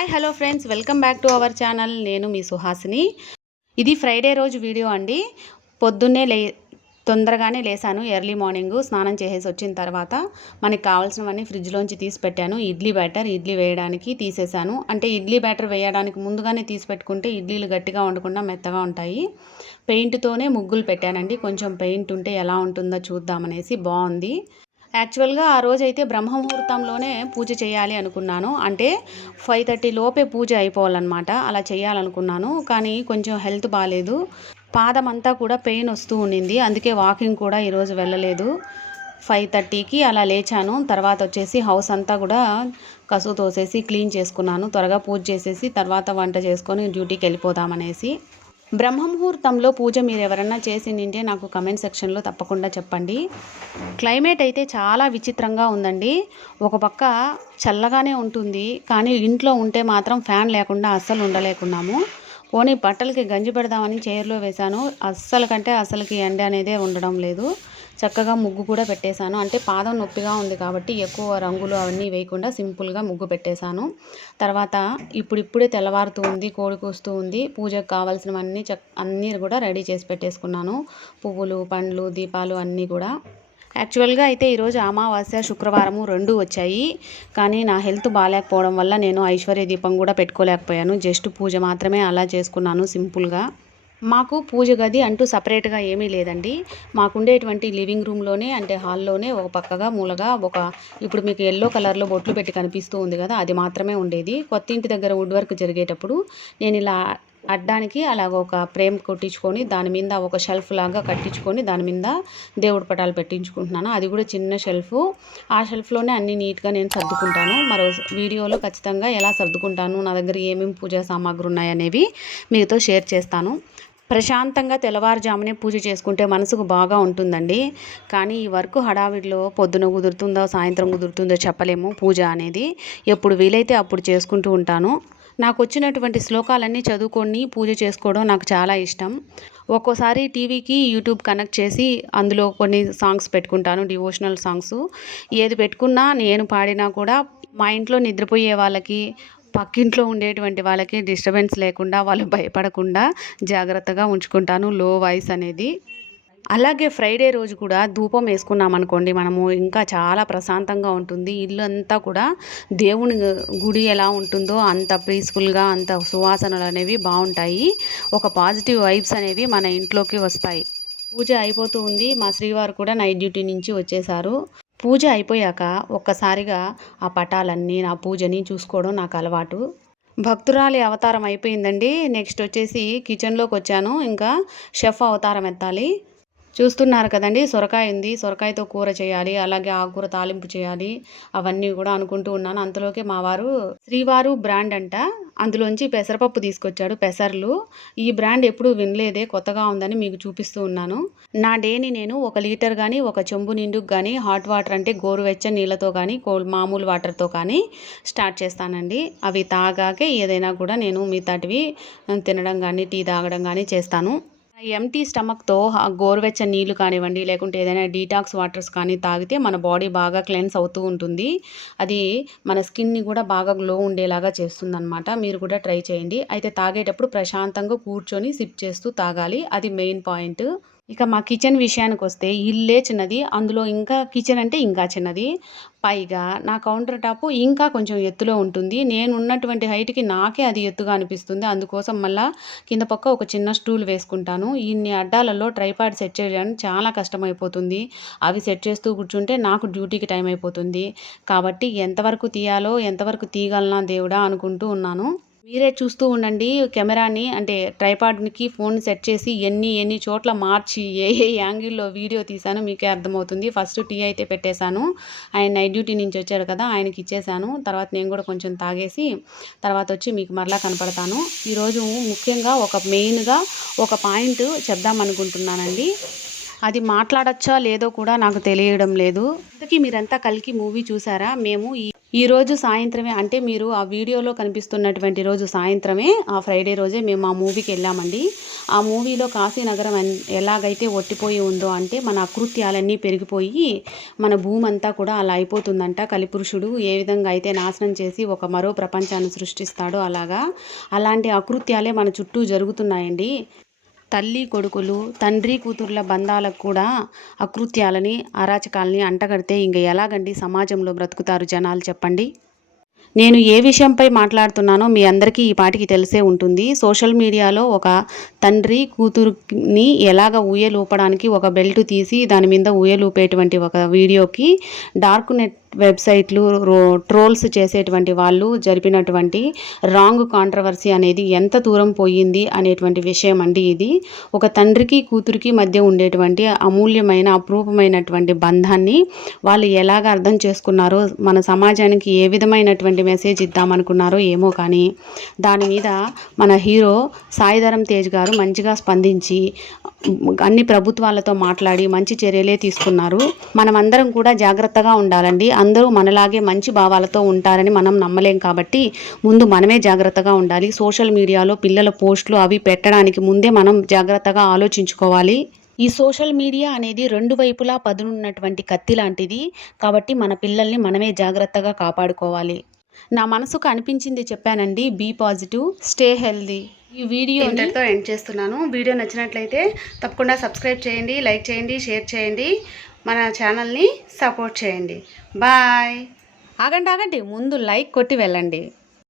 Hi hello friends welcome back to our channel నేను మీ సుహాసిని. ఇది ఫ్రైడే రోజు వీడియో అండి. పొద్దున్నే లే తొందరగానే లేసాను. ఎర్లీ మార్నింగ్ స్నానం చేసేసి వచ్చిన తర్వాత మనకి కావాల్సినవన్నీ ఫ్రిడ్జ్లోంచి తీసి పెట్టాను. ఇడ్లీ బ్యాటర్ ఇడ్లీ వేయడానికి తీసేసాను. అంటే ఇడ్లీ బ్యాటర్ వేయడానికి ముందుగానే తీసి పెట్టుకుంటే ఇడ్లీలు గట్టిగా ఉండకుండా మెత్తగా ఉంటాయి. పెయింట్తోనే ముగ్గులు పెట్టానండి. కొంచెం పెయింట్ ఉంటే ఎలా ఉంటుందో చూద్దామనేసి బాగుంది. యాక్చువల్గా ఆ రోజైతే బ్రహ్మముహూర్తంలోనే పూజ చేయాలి అనుకున్నాను. అంటే ఫైవ్ థర్టీ లోపే పూజ అయిపోవాలన్నమాట. అలా చేయాలనుకున్నాను. కానీ కొంచెం హెల్త్ బాగాలేదు పాదం అంతా కూడా పెయిన్ వస్తూ ఉండింది. అందుకే వాకింగ్ కూడా ఈరోజు వెళ్ళలేదు. ఫైవ్ థర్టీకి అలా లేచాను. తర్వాత వచ్చేసి హౌస్ అంతా కూడా కసు తోసేసి క్లీన్ చేసుకున్నాను. త్వరగా పూజ చేసేసి తర్వాత వంట చేసుకొని డ్యూటీకి వెళ్ళిపోదామనేసి. బ్రహ్మముహూర్తంలో పూజ మీరు ఎవరన్నా చేసి నింటే నాకు కమెంట్ సెక్షన్లో తప్పకుండా చెప్పండి. క్లైమేట్ అయితే చాలా విచిత్రంగా ఉందండి. ఒక పక్క చల్లగానే ఉంటుంది. కానీ ఇంట్లో ఉంటే మాత్రం ఫ్యాన్ లేకుండా అస్సలు ఉండలేకున్నాము. పోనీ బట్టలకి గంజి పెడదామని చైర్లో వేశాను. అస్సలు కంటే అసలుకి ఎండ అనేదే ఉండడం లేదు. చక్కగా ముగ్గు కూడా పెట్టేశాను. అంటే పాదం నొప్పిగా ఉంది కాబట్టి ఎక్కువ రంగులు అవన్నీ వేయకుండా సింపుల్గా ముగ్గు పెట్టేశాను. తర్వాత ఇప్పుడిప్పుడే తెల్లవారుతూ ఉంది కోడి కూస్తూ ఉంది. పూజకు కావాల్సినవన్నీ చక్ అన్నీ కూడా రెడీ చేసి పెట్టేసుకున్నాను. పువ్వులు పండ్లు దీపాలు అన్నీ కూడా. యాక్చువల్గా అయితే ఈరోజు అమావాస్య శుక్రవారము రెండు వచ్చాయి. కానీ నా హెల్త్ బాగాలేకపోవడం వల్ల నేను ఐశ్వర్య దీపం కూడా పెట్టుకోలేకపోయాను. జస్ట్ పూజ మాత్రమే అలా చేసుకున్నాను సింపుల్గా. మాకు పూజ గది అంటూ సపరేట్గా ఏమీ లేదండి. మాకుండేటువంటి లివింగ్ రూమ్లోనే అంటే హాల్లోనే ఒక పక్కగా మూలగా ఒక ఇప్పుడు మీకు ఎల్లో కలర్లో బొట్లు పెట్టి కనిపిస్తూ ఉంది కదా అది మాత్రమే ఉండేది. కొత్త ఇంటి దగ్గర వుడ్ వర్క్ జరిగేటప్పుడు నేను ఇలా అడ్డానికి అలాగ ఒక ఫ్రేమ్ కొట్టించుకొని దాని మీద ఒక షెల్ఫ్ లాగా కట్టించుకొని దాని మీద దేవుడి పటాలు పెట్టించుకుంటున్నాను. అది కూడా చిన్న షెల్ఫ్. ఆ షెల్ఫ్లోనే అన్ని నీట్గా నేను సర్దుకుంటాను. మరో వీడియోలో ఖచ్చితంగా ఎలా సర్దుకుంటాను నా దగ్గర ఏమేమి పూజా సామాగ్రి ఉన్నాయనేవి మీతో షేర్ చేస్తాను. ప్రశాంతంగా తెల్లవారుజామునే పూజ చేసుకుంటే మనసుకు బాగా ఉంటుందండి. కానీ ఈ వర్క్ హడావిడిలో పొద్దున కుదురుతుందో సాయంత్రం కుదురుతుందో చెప్పలేము పూజ అనేది. ఎప్పుడు వీలైతే అప్పుడు చేసుకుంటూ ఉంటాను. నాకు వచ్చినటువంటి శ్లోకాలన్నీ చదువుకొని పూజ చేసుకోవడం నాకు చాలా ఇష్టం. ఒక్కోసారి టీవీకి యూట్యూబ్ కనెక్ట్ చేసి అందులో కొన్ని సాంగ్స్ పెట్టుకుంటాను డివోషనల్ సాంగ్స్. ఏది పెట్టుకున్నా నేను పాడినా కూడా మా ఇంట్లో నిద్రపోయే వాళ్ళకి పక్కింట్లో ఉండేటువంటి వాళ్ళకి డిస్టర్బెన్స్ లేకుండా వాళ్ళు భయపడకుండా జాగ్రత్తగా ఉంచుకుంటాను లో వాయిస్ అనేది. అలాగే ఫ్రైడే రోజు కూడా ధూపం వేసుకున్నాం అనుకోండి మనము ఇంకా చాలా ప్రశాంతంగా ఉంటుంది. ఇల్లు అంతా కూడా దేవుని గుడి ఎలా ఉంటుందో అంత పీస్ఫుల్గా అంత సువాసనలు అనేవి బాగుంటాయి. ఒక పాజిటివ్ వైబ్స్ అనేవి మన ఇంట్లోకి వస్తాయి. పూజ అయిపోతూ ఉంది. మా శ్రీవారు కూడా నైట్ డ్యూటీ నుంచి వచ్చేసారు పూజ అయిపోయాక ఒక్కసారిగా ఆ పటాలన్నీ నా పూజని చూసుకోవడం నాకు అలవాటు. భక్తురాలి అవతారం అయిపోయిందండి. నెక్స్ట్ వచ్చేసి కిచెన్లోకి వచ్చాను. ఇంకా షెఫ్ అవతారం ఎత్తాలి. చూస్తున్నారు కదండి. సొరకాయ ఉంది. సొరకాయతో కూర చేయాలి. అలాగే ఆకుకూర తాలింపు చేయాలి. అవన్నీ కూడా అనుకుంటూ ఉన్నాను. అంతలోకి మా వారు శ్రీవారు బ్రాండ్ అంట. అందులోంచి పెసరపప్పు తీసుకొచ్చాడు పెసర్లు. ఈ బ్రాండ్ ఎప్పుడూ వినలేదే. కొత్తగా ఉందని మీకు చూపిస్తూ ఉన్నాను. నా డేని నేను ఒక లీటర్ కానీ ఒక చెంబు నిండుకు కానీ హాట్ వాటర్ అంటే గోరువెచ్చని నీళ్ళతో కానీ కోల్డ్ మామూలు వాటర్తో కానీ స్టార్ట్ చేస్తానండి. అవి తాగాకే ఏదైనా కూడా నేను మిగతాటివి తినడం కానీ టీ తాగడం కానీ చేస్తాను. ఎంటీ స్టమక్తో గోరువెచ్చని నీళ్ళు కానివ్వండి లేకుంటే ఏదైనా డీటాక్స్ వాటర్స్ కానీ తాగితే మన బాడీ బాగా క్లెన్స్ అవుతూ ఉంటుంది. అది మన స్కిన్ని కూడా బాగా గ్లో ఉండేలాగా చేస్తుందన్నమాట. మీరు కూడా ట్రై చేయండి. అయితే తాగేటప్పుడు ప్రశాంతంగా కూర్చొని సిప్ చేస్తూ తాగాలి. అది మెయిన్ పాయింట్ ఇక మా కిచెన్ విషయానికి వస్తే ఇల్లే చిన్నది అందులో ఇంకా కిచెన్ అంటే ఇంకా చిన్నది. పైగా నా కౌంటర్ టాప్ ఇంకా కొంచెం ఎత్తులో ఉంటుంది. నేను ఉన్నటువంటి హైట్కి నాకే అది ఎత్తుగా అనిపిస్తుంది. అందుకోసం మళ్ళీ కింద పక్క ఒక చిన్న స్టూల్ వేసుకుంటాను. ఇన్ని అడ్డాలలో ట్రైపాడ్ సెట్ చేయడానికి చాలా కష్టమైపోతుంది. అవి సెట్ చేస్తూ కూర్చుంటే నాకు డ్యూటీకి టైం అయిపోతుంది. కాబట్టి ఎంతవరకు తీయాలో ఎంతవరకు తీయగలనా దేవుడా అనుకుంటూ ఉన్నాను. మీరే చూస్తూ ఉండండి కెమెరాని అంటే ట్రైపాడ్కి ఫోన్ సెట్ చేసి ఎన్ని ఎన్ని చోట్ల మార్చి ఏ ఏ యాంగిల్లో వీడియో తీసానో మీకే అర్థమవుతుంది. ఫస్ట్ టీ అయితే పెట్టేశాను. ఆయన నైట్ డ్యూటీ నుంచి వచ్చారు కదా ఆయనకి ఇచ్చేసాను తర్వాత నేను కూడా కొంచెం తాగేసి తర్వాత వచ్చి మీకు మరలా కనపడతాను. ఈరోజు ముఖ్యంగా ఒక మెయిన్గా ఒక పాయింట్ చెప్దామనుకుంటున్నానండి. అది మాట్లాడచ్చా లేదో కూడా నాకు తెలియడం లేదు. ఇంతకీ మీరంతా కలికి మూవీ చూసారా? మేము ఈ ఈరోజు సాయంత్రమే అంటే మీరు ఆ వీడియోలో కనిపిస్తున్నటువంటి రోజు సాయంత్రమే ఆ ఫ్రైడే రోజే మేము ఆ మూవీకి వెళ్ళామండి. ఆ మూవీలో కాశీనగరం ఎలాగైతే ఒట్టిపోయి ఉందో అంటే మన అకృత్యాలన్నీ పెరిగిపోయి మన భూమి అంతా కూడా అలా అయిపోతుందంట. కలిపురుషుడు ఏ విధంగా అయితే నాశనం చేసి ఒక మరో ప్రపంచాన్ని సృష్టిస్తాడో అలాగా అలాంటి అకృత్యాలే మన చుట్టూ జరుగుతున్నాయండి. తల్లి కొడుకులు తండ్రి కూతుర్ల బంధాలకు కూడా అకృత్యాలని అరాచకాలని అంటగడితే ఇంక ఎలాగండి సమాజంలో బ్రతుకుతారు జనాలు చెప్పండి. నేను ఏ విషయంపై మాట్లాడుతున్నానో మీ అందరికీ ఈ పాటికి తెలిసే ఉంటుంది. సోషల్ మీడియాలో ఒక తండ్రి కూతురుని ఎలాగ ఊయలూపడానికి ఒక బెల్ట్ తీసి దాని మీద ఊయలూపేటువంటి ఒక వీడియోకి డార్క్ నెట్ వెబ్సైట్లు రో ట్రోల్స్ చేసేటువంటి వాళ్ళు జరిపినటువంటి రాంగ్ కాంట్రవర్సీ అనేది ఎంత దూరం పోయింది అనేటువంటి విషయం అండి ఇది. ఒక తండ్రికి కూతురికి మధ్య ఉండేటువంటి అమూల్యమైన అపరూపమైనటువంటి బంధాన్ని వాళ్ళు ఎలాగ అర్థం చేసుకున్నారో మన సమాజానికి ఏ విధమైనటువంటి మెసేజ్ ఇద్దామనుకున్నారో ఏమో కానీ దాని మీద మన హీరో సాయిధరం తేజ్ గారు మంచిగా స్పందించి అన్ని ప్రభుత్వాలతో మాట్లాడి మంచి చర్యలే తీసుకున్నారు. మనమందరం కూడా జాగ్రత్తగా ఉండాలండి. అందరూ మనలాగే మంచి భావాలతో ఉంటారని మనం నమ్మలేం కాబట్టి ముందు మనమే జాగ్రత్తగా ఉండాలి. సోషల్ మీడియాలో పిల్లల పోస్టులు అవి పెట్టడానికి ముందే మనం జాగ్రత్తగా ఆలోచించుకోవాలి. ఈ సోషల్ మీడియా అనేది రెండు వైపులా పదునున్నటువంటి కత్తి లాంటిది కాబట్టి మన పిల్లల్ని మనమే జాగ్రత్తగా కాపాడుకోవాలి. నా మనసుకు అనిపించింది చెప్పానండి బీ పాజిటివ్ స్టే హెల్దీ. ఈ వీడియో ఇంతటితో ఎండ్ చేస్తున్నాను. వీడియో నచ్చినట్లయితే తప్పకుండా సబ్స్క్రైబ్ చేయండి లైక్ చేయండి షేర్ చేయండి. మన ఛానల్ని సపోర్ట్ చేయండి. బాయ్ ఆగండి ఆగండి. ముందు లైక్ కొట్టి వెళ్ళండి.